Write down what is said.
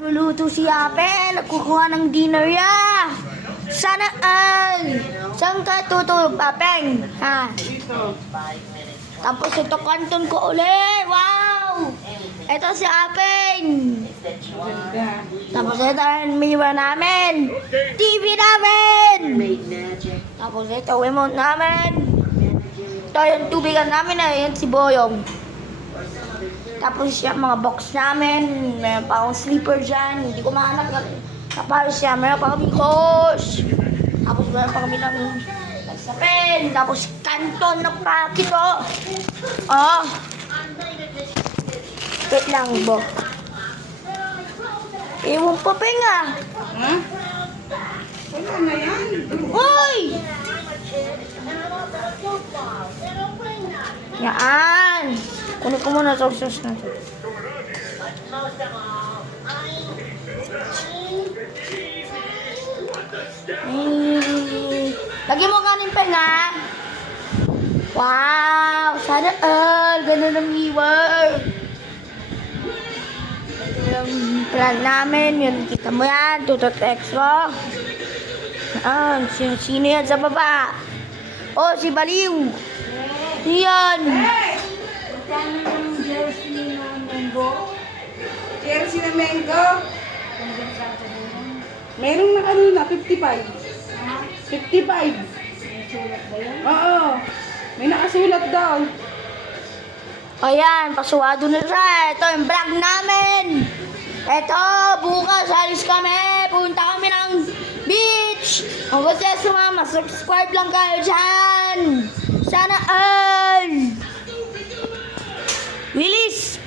Luluto si Ape, nagkukuha ng dinner ya. Sana all. Saan ka tutulog, Apeng? Ha? Tapos ito kanton ko ulit. Wow! Ito si Apeng. Tapos ito ang minibar namin. TV namin. Tapos ito remote namin. Ito yung tubigan namin na yan si Boyong. Tapos yung mga box namin, meron pa akong sleeper dyan, hindi ko mahanap tapos siya, meron pa kami hose. Tapos meron pa kami ng nagsapin, tapos kanton na pakito. Oh. Wait lang, Bo. Ewan pa nga. Ha? Wala na yan. Uy! Yan. Kunin ko muna sa sauce na ito. Lagyan mo kanin pa nga. Wow! Sana all. Ganun ang liwer. Ito yung plan namin. Yun, kita mo yan. Tutot extra. Yan. Sino yan sa baba? Oh, si Baliw. Yan. Magkano yung jersey na mango? Jersey na mango. Meron na kanina, 55. 55. May sulat ba yan? Oo. May nakasulat daw. O yan, pasuwado na siya. Ito yung vlog namin. Ito, bukas alis kami. Punta kami ng beach. Kung gusto nyo sumama, subscribe lang kayo dyan. Sana all. Willis,